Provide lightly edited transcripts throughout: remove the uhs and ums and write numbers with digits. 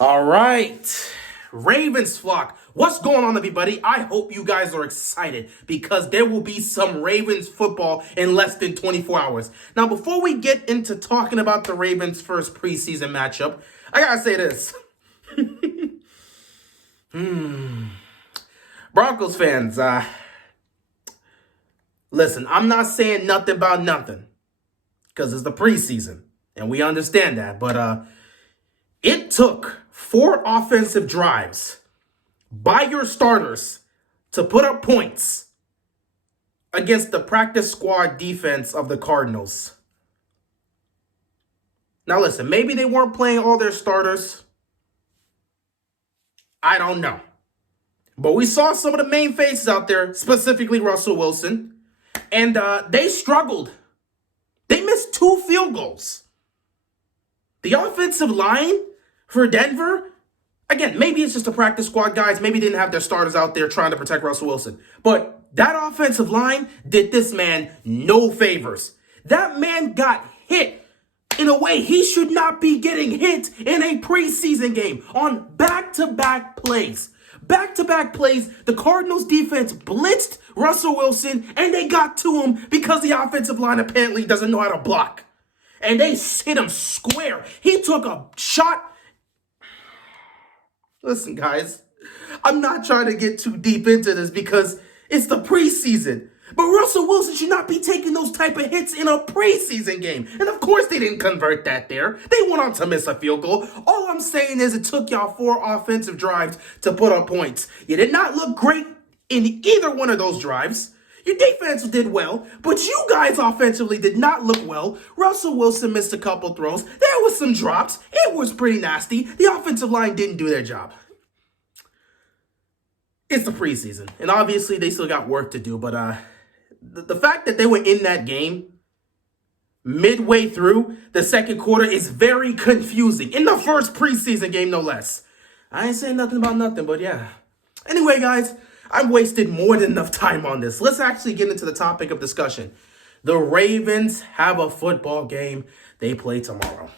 All right, Ravens flock. What's going on, everybody? I hope you guys are excited because there will be some Ravens football in less than 24 hours. Now, before we get into talking about the Ravens' first preseason matchup, I gotta say this. Broncos fans, listen, I'm not saying nothing about nothing because it's the preseason and we understand that, but it took 4 offensive drives by your starters to put up points against the practice squad defense of the Cardinals. Now listen, maybe they weren't playing all their starters. I don't know. But we saw some of the main faces out there, specifically Russell Wilson, and they struggled. They missed 2 field goals. The offensive line for Denver, again, maybe it's just a practice squad guys. Maybe they didn't have their starters out there trying to protect Russell Wilson. But that offensive line did this man no favors. That man got hit in a way he should not be getting hit in a preseason game on back-to-back plays. Back-to-back plays, the Cardinals defense blitzed Russell Wilson, and they got to him because the offensive line apparently doesn't know how to block. And they hit him square. He took a shot. Listen, guys, I'm not trying to get too deep into this because it's the preseason. But Russell Wilson should not be taking those type of hits in a preseason game. And of course they didn't convert that there. They went on to miss a field goal. All I'm saying is it took y'all 4 offensive drives to put up points. You did not look great in either one of those drives. Your defense did well, but you guys offensively did not look well. Russell Wilson missed a couple throws. There was some drops. It was pretty nasty. The offensive line didn't do their job. It's the preseason, and obviously they still got work to do, but the fact that they were in that game midway through the second quarter is very confusing. In the first preseason game, no less. I ain't saying nothing about nothing, but yeah. Anyway, guys, I've wasted more than enough time on this. Let's actually get into the topic of discussion. The Ravens have a football game they play tomorrow.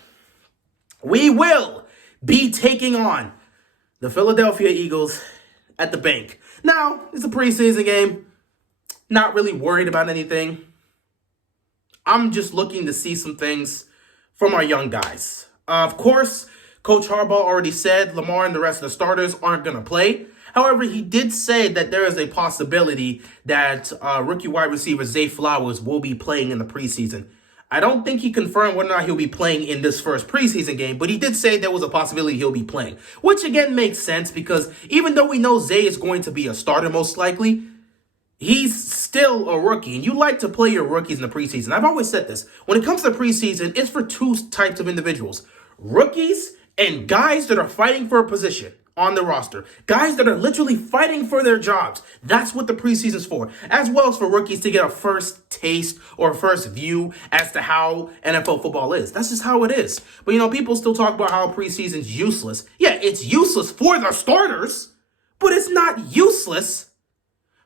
We will be taking on the Philadelphia Eagles at the bank. Now, it's a preseason game. Not really worried about anything. I'm just looking to see some things from our young guys. Of course, Coach Harbaugh already said Lamar and the rest of the starters aren't going to play. However, he did say that there is a possibility that rookie wide receiver Zay Flowers will be playing in the preseason. I don't think he confirmed whether or not he'll be playing in this first preseason game, but he did say there was a possibility he'll be playing, which again makes sense because even though we know Zay is going to be a starter most likely, he's still a rookie, and you like to play your rookies in the preseason. I've always said this. When it comes to preseason, it's for 2 types of individuals. Rookies and guys that are fighting for a position on the roster. Guys that are literally fighting for their jobs. That's what the preseason's for. As well as for rookies to get a first taste or first view as to how NFL football is. That's just how it is. But, people still talk about how preseason's useless. Yeah, it's useless for the starters, but it's not useless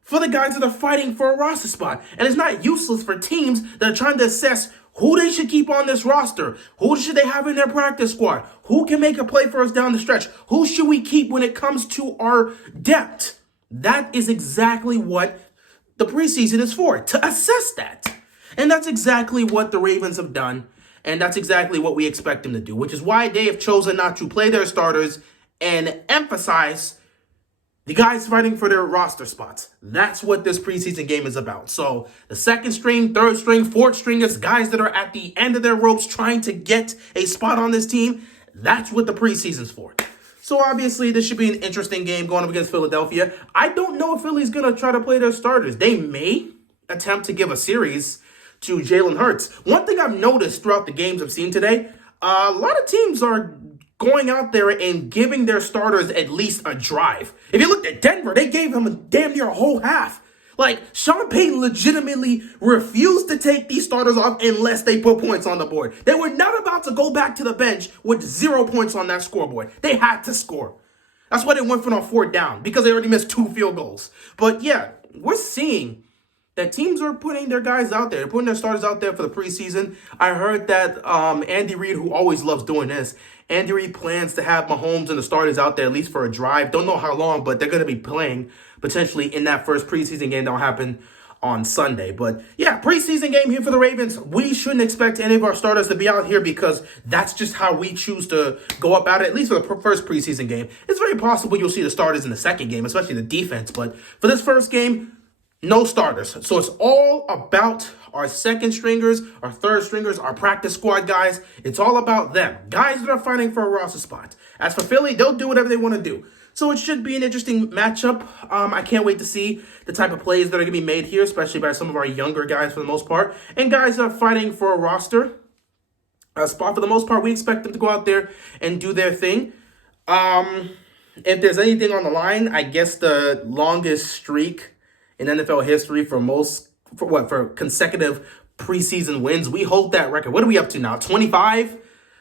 for the guys that are fighting for a roster spot. And it's not useless for teams that are trying to assess who they should keep on this roster. Who should they have in their practice squad? Who can make a play for us down the stretch? Who should we keep when it comes to our depth? That is exactly what the preseason is for, to assess that. And that's exactly what the Ravens have done. And that's exactly what we expect them to do, which is why they have chosen not to play their starters and emphasize the guys fighting for their roster spots. That's what this preseason game is about. So the second string, third string, fourth stringers, guys that are at the end of their ropes trying to get a spot on this team, that's what the preseason's for. So obviously this should be an interesting game going up against Philadelphia. I don't know if Philly's going to try to play their starters. They may attempt to give a series to Jalen Hurts. One thing I've noticed throughout the games I've seen today, a lot of teams are going out there and giving their starters at least a drive. If you looked at Denver, they gave him damn near a whole half. Like, Sean Payton legitimately refused to take these starters off unless they put points on the board. They were not about to go back to the bench with 0 points on that scoreboard. They had to score. That's why they went for on 4th down, because they already missed 2 field goals. But yeah, we're seeing that teams are putting their guys out there, putting their starters out there for the preseason. I heard that Andy Reid, who always loves doing this, Andy Reid plans to have Mahomes and the starters out there at least for a drive. Don't know how long, but they're going to be playing potentially in that first preseason game that'll happen on Sunday. But yeah, preseason game here for the Ravens. We shouldn't expect any of our starters to be out here because that's just how we choose to go about it, at least for the first preseason game. It's very possible you'll see the starters in the second game, especially the defense. But for this first game, no starters. So it's all about our second stringers, our third stringers, our practice squad guys. It's all about them. Guys that are fighting for a roster spot. As for Philly, they'll do whatever they want to do. So it should be an interesting matchup. I can't wait to see the type of plays that are going to be made here, especially by some of our younger guys for the most part. And guys that are fighting for a roster spot for the most part. We expect them to go out there and do their thing. If there's anything on the line, I guess the longest streak in NFL history for consecutive preseason wins. We hold that record. What are we up to now? 25?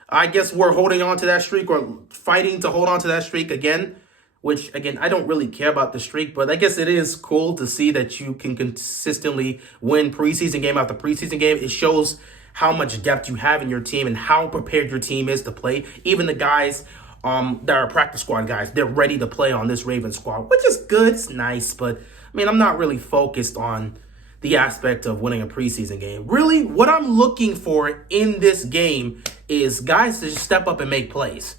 I guess we're holding on to that streak or fighting to hold on to that streak again, which, again, I don't really care about the streak, but I guess it is cool to see that you can consistently win preseason game after preseason game. It shows how much depth you have in your team and how prepared your team is to play. Even the guys that are practice squad guys, they're ready to play on this Ravens squad, which is good. It's nice, but I mean, I'm not really focused on the aspect of winning a preseason game. Really, what I'm looking for in this game is guys to just step up and make plays.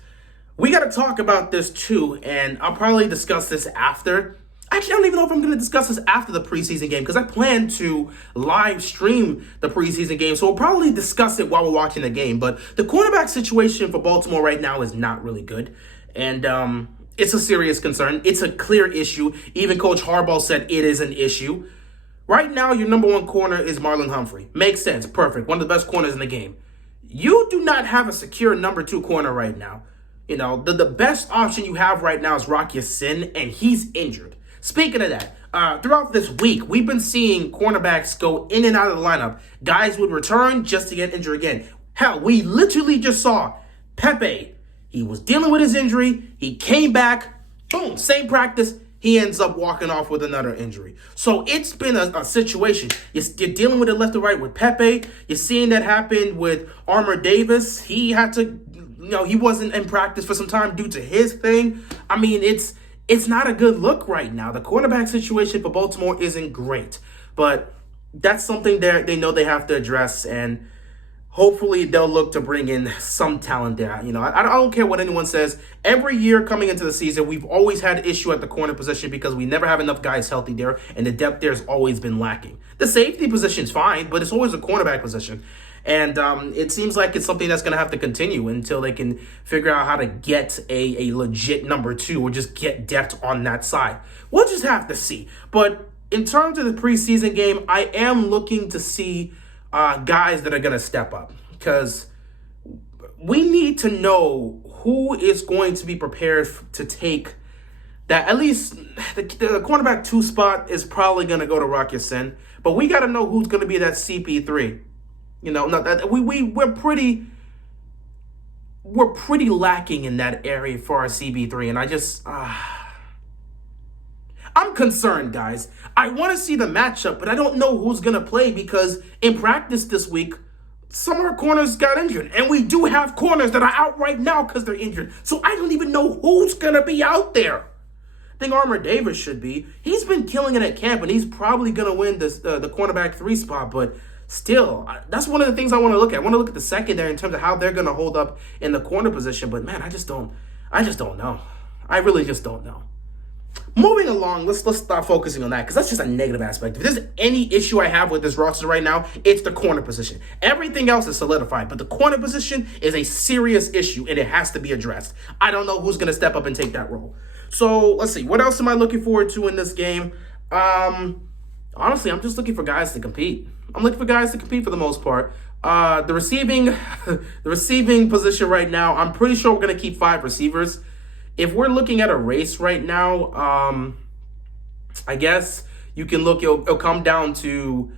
We got to talk about this too, and I'll probably discuss this after. Actually, I don't even know if I'm going to discuss this after the preseason game because I plan to live stream the preseason game, so we'll probably discuss it while we're watching the game. But the cornerback situation for Baltimore right now is not really good, and it's a serious concern. It's a clear issue. Even Coach Harbaugh said it is an issue. Right now, your number one corner is Marlon Humphrey. Makes sense. Perfect. One of the best corners in the game. You do not have a secure number two corner right now. You know, the best option you have right now is Rock Ya-Sin, and he's injured. Speaking of that, throughout this week, we've been seeing cornerbacks go in and out of the lineup. Guys would return just to get injured again. Hell, we literally just saw Pepe. He was dealing with his injury. He came back. Boom, same practice. He ends up walking off with another injury. So it's been a situation. You're dealing with it left and right with Pepe. You're seeing that happen with Armour Davis. He had to, he wasn't in practice for some time due to his thing. I mean, it's not a good look right now. The cornerback situation for Baltimore isn't great. But that's something they know they have to address, and hopefully they'll look to bring in some talent there. I don't care what anyone says. Every year coming into the season, we've always had an issue at the corner position because we never have enough guys healthy there, and the depth there has always been lacking. The safety position's fine, but it's always a cornerback position. And it seems like it's something that's going to have to continue until they can figure out how to get a legit number two or just get depth on that side. We'll just have to see. But in terms of the preseason game, I am looking to see guys that are going to step up because we need to know who is going to be prepared to take that. At least the cornerback 2 spot is probably going to go to Rock Ya-Sin, but we got to know who's going to be that CP3. We're pretty lacking in that area for our CB3, and I'm concerned, guys. I want to see the matchup, but I don't know who's going to play because in practice this week, some of our corners got injured. And we do have corners that are out right now because they're injured. So I don't even know who's going to be out there. I think Armour Davis should be. He's been killing it at camp, and he's probably going to win the cornerback 3 spot. But still, that's one of the things I want to look at. I want to look at the secondary in terms of how they're going to hold up in the corner position. But, man, I just don't know. I really just don't know. Moving along, let's start focusing on that because that's just a negative aspect. If there's any issue I have with this roster right now, it's the corner position. Everything else is solidified, but the corner position is a serious issue and it has to be addressed. I don't know who's going to step up and take that role. So let's see. What else am I looking forward to in this game? Honestly, I'm just looking for guys to compete. I'm looking for guys to compete for the most part. The receiving position right now, I'm pretty sure we're going to keep 5 receivers. If we're looking at a race right now, I guess you can look, it'll come down to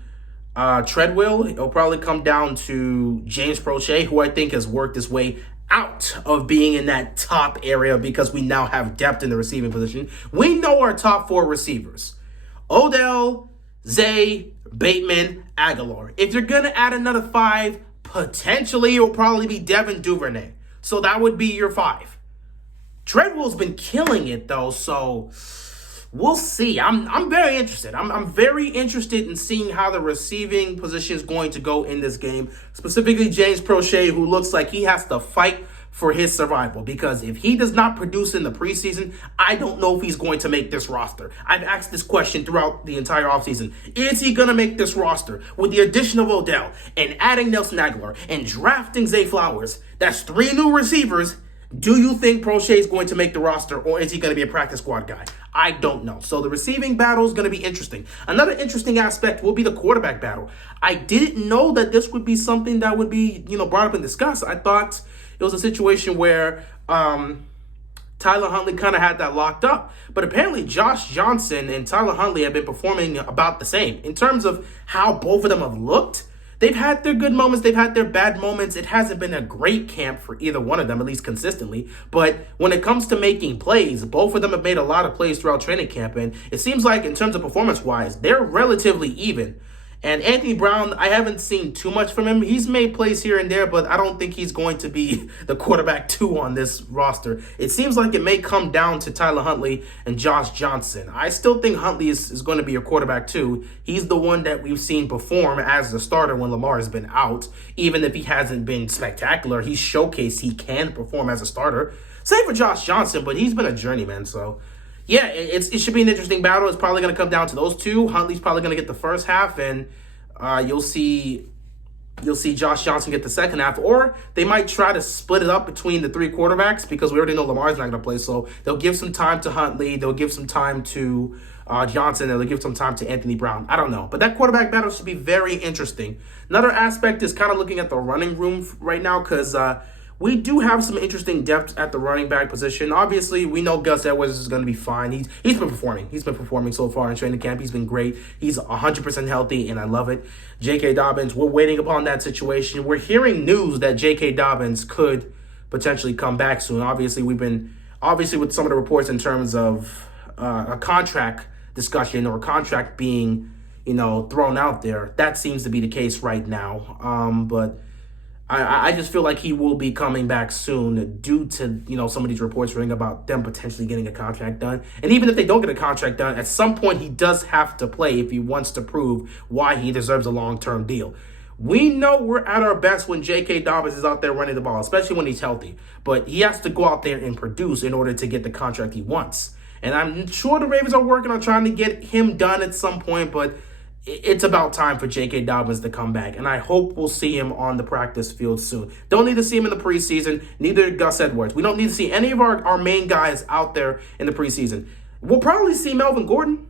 Treadwell. It'll probably come down to James Prochet, who I think has worked his way out of being in that top area because we now have depth in the receiving position. We know our top 4 receivers: Odell, Zay, Bateman, Aguilar. If you're going to add another 5, potentially it'll probably be Devin Duvernay. So that would be your 5. Treadwell's been killing it, though, so we'll see. I'm very interested. I'm very interested in seeing how the receiving position is going to go in this game, specifically James Prochet, who looks like he has to fight for his survival, because if he does not produce in the preseason, I don't know if he's going to make this roster. I've asked this question throughout the entire offseason. Is he going to make this roster? With the addition of Odell and adding Nelson Aguilar and drafting Zay Flowers, that's 3 new receivers. Do you think Prochet is going to make the roster, or is he going to be a practice squad guy? I don't know. So the receiving battle is going to be interesting. Another interesting aspect will be the quarterback battle. I didn't know that this would be something that would be, brought up and discussed. I thought it was a situation where Tyler Huntley kind of had that locked up. But apparently Josh Johnson and Tyler Huntley have been performing about the same. In terms of how both of them have looked, they've had their good moments, they've had their bad moments. It hasn't been a great camp for either one of them, at least consistently. But when it comes to making plays, both of them have made a lot of plays throughout training camp. And it seems like in terms of performance-wise, they're relatively even. And Anthony Brown, I haven't seen too much from him. He's made plays here and there, but I don't think he's going to be the quarterback 2 on this roster. It seems like it may come down to Tyler Huntley and Josh Johnson. I still think Huntley is going to be your quarterback 2. He's the one that we've seen perform as the starter when Lamar has been out. Even if he hasn't been spectacular, he's showcased he can perform as a starter. Same for Josh Johnson, but he's been a journeyman, so yeah, it should be an interesting battle. It's probably going to come down to those 2. Huntley's probably going to get the first half, and you'll see Josh Johnson get the second half. Or they might try to split it up between the 3 quarterbacks, because we already know Lamar's not going to play. So they'll give some time to Huntley, they'll give some time to Johnson, and they'll give some time to Anthony Brown. I don't know. But that quarterback battle should be very interesting. Another aspect is kind of looking at the running room right now, because we do have some interesting depth at the running back position. Obviously, we know Gus Edwards is going to be fine. He's been performing. He's been performing so far in training camp. He's been great. He's 100% healthy, and I love it. J.K. Dobbins, we're waiting upon that situation. We're hearing news that J.K. Dobbins could potentially come back soon. Obviously, with some of the reports in terms of a contract discussion or a contract being, thrown out there, that seems to be the case right now. But I just feel like he will be coming back soon due to, some of these reports ring about them potentially getting a contract done. And even if they don't get a contract done, at some point he does have to play if he wants to prove why he deserves a long-term deal. We know we're at our best when J.K. Dobbins is out there running the ball, especially when he's healthy. But he has to go out there and produce in order to get the contract he wants. And I'm sure the Ravens are working on trying to get him done at some point, but it's about time for J.K. Dobbins to come back, and I hope we'll see him on the practice field soon. Don't need to see him in the preseason, neither Gus Edwards. We don't need to see any of our main guys out there in the preseason. We'll probably see Melvin Gordon.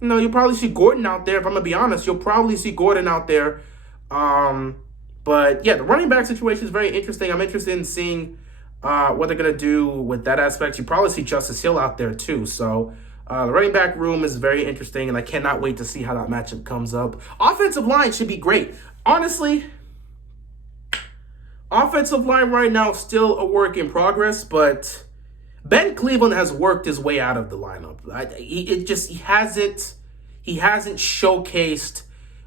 You'll probably see Gordon out there, if I'm going to be honest. You'll probably see Gordon out there. But, yeah, the running back situation is very interesting. I'm interested in seeing what they're going to do with that aspect. You probably see Justice Hill out there, too, so the running back room is very interesting, and I cannot wait to see how that matchup comes up. Offensive line should be great. Honestly, offensive line right now is still a work in progress, but Ben Cleveland has worked his way out of the lineup. He hasn't showcased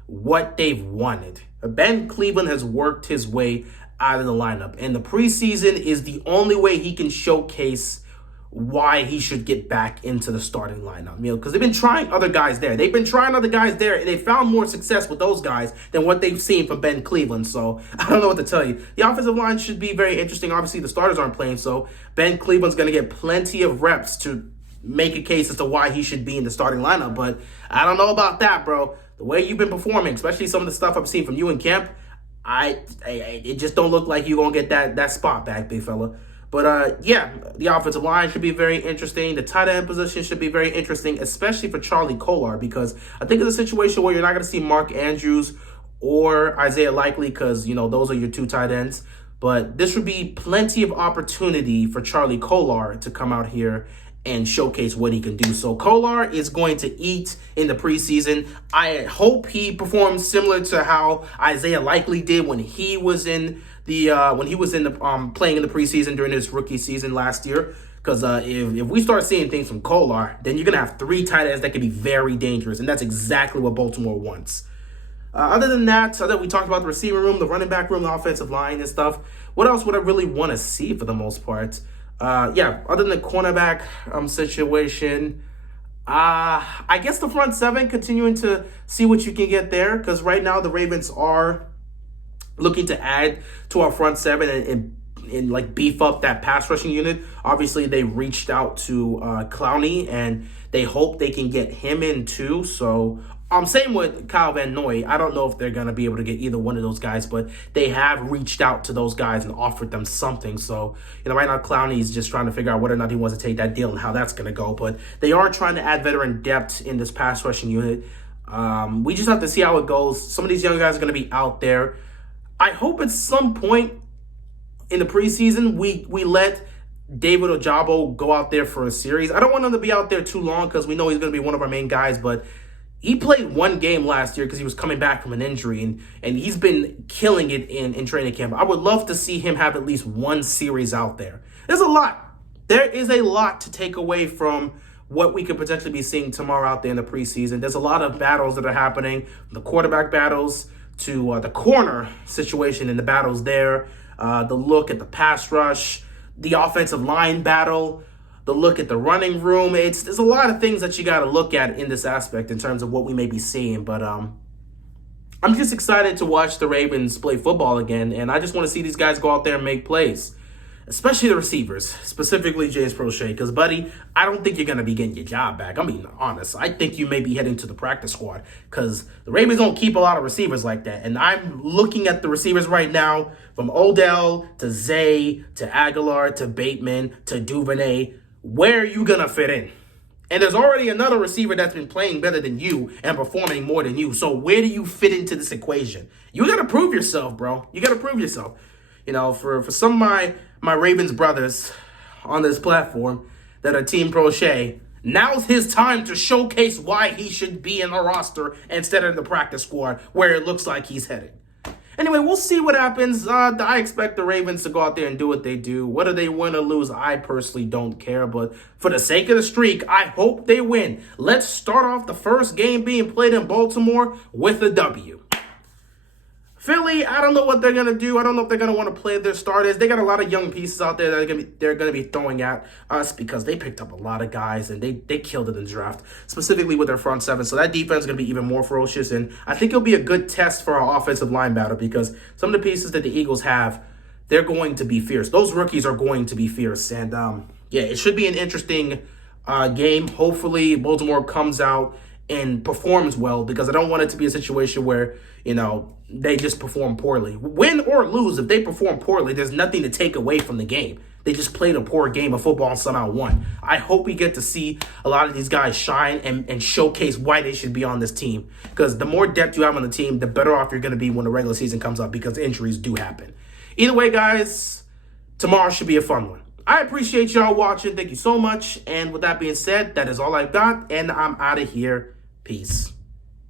what they've wanted. Ben Cleveland has worked his way out of the lineup, and the preseason is the only way he can showcase why he should get back into the starting lineup, because they've been trying other guys there. They've been trying other guys there, and they found more success with those guys than what they've seen from Ben Cleveland. So I don't know what to tell you. The offensive line should be very interesting. Obviously, the starters aren't playing, so Ben Cleveland's going to get plenty of reps to make a case as to why he should be in the starting lineup. But I don't know about that, bro. The way you've been performing, especially some of the stuff I've seen from you in camp, it just don't look like you're going to get that spot back, big fella. But, yeah, the offensive line should be very interesting. The tight end position should be very interesting, especially for Charlie Kolar, because I think it's a situation where you're not going to see Mark Andrews or Isaiah Likely because, those are your 2 tight ends. But this would be plenty of opportunity for Charlie Kolar to come out here and showcase what he can do. So Kolar is going to eat in the preseason. I hope he performs similar to how Isaiah Likely did when he was in playing in the preseason during his rookie season last year. Because if we start seeing things from Kolar, then you're going to have 3 tight ends that can be very dangerous. And that's exactly what Baltimore wants. Other than that, we talked about the receiving room, the running back room, the offensive line and stuff. What else would I really want to see for the most part? Other than the cornerback situation, I guess the front seven, continuing to see what you can get there, because right now the Ravens are looking to add to our front seven and like beef up that pass rushing unit. Obviously, they reached out to Clowney, and they hope they can get him in too. So same with Kyle Van Noy. I don't know if they're going to be able to get either one of those guys, but they have reached out to those guys and offered them something. So, right now Clowney is just trying to figure out whether or not he wants to take that deal and how that's going to go. But they are trying to add veteran depth in this pass rushing unit. We just have to see how it goes. Some of these young guys are going to be out there. I hope at some point in the preseason we let David Ojabo go out there for a series. I don't want him to be out there too long because we know he's going to be one of our main guys, but he played one game last year because he was coming back from an injury, and he's been killing it in training camp. I would love to see him have at least one series out there. There's a lot. There is a lot to take away from what we could potentially be seeing tomorrow out there in the preseason. There's a lot of battles that are happening, the quarterback battles to the corner situation and the battles there, the look at the pass rush, the offensive line battle, the look at the running room. There's a lot of things that you got to look at in this aspect in terms of what we may be seeing. But I'm just excited to watch the Ravens play football again, and I just want to see these guys go out there and make plays, especially the receivers, specifically James Prochet. Because, buddy, I don't think you're going to be getting your job back. I'm being honest. I think you may be heading to the practice squad because the Ravens don't keep a lot of receivers like that. And I'm looking at the receivers right now, from Odell to Zay to Aguilar to Bateman to Duvernay. Where are you going to fit in? And there's already another receiver that's been playing better than you and performing more than you. So where do you fit into this equation? You got to prove yourself, bro. You got to prove yourself. For some of my Ravens brothers on this platform that are Team Prochet, now's his time to showcase why he should be in the roster instead of the practice squad where it looks like he's heading. Anyway, we'll see what happens. I expect the Ravens to go out there and do what they do. Whether they win or lose, I personally don't care. But for the sake of the streak, I hope they win. Let's start off the first game being played in Baltimore with a W. Philly, I don't know what they're going to do. I don't know if they're going to want to play their starters. They got a lot of young pieces out there that they're going to be throwing at us because they picked up a lot of guys and they killed it in the draft, specifically with their front seven. So that defense is going to be even more ferocious, and I think it'll be a good test for our offensive line battle because some of the pieces that the Eagles have, they're going to be fierce. Those rookies are going to be fierce, and it should be an interesting game. Hopefully, Baltimore comes out and performs well because I don't want it to be a situation where, they just perform poorly. Win or lose, if they perform poorly, there's nothing to take away from the game. They just played a poor game of football and somehow won. I hope we get to see a lot of these guys shine and showcase why they should be on this team. Because the more depth you have on the team, the better off you're going to be when the regular season comes up because injuries do happen. Either way, guys, tomorrow should be a fun one. I appreciate y'all watching. Thank you so much. And with that being said, that is all I've got. And I'm out of here. Peace.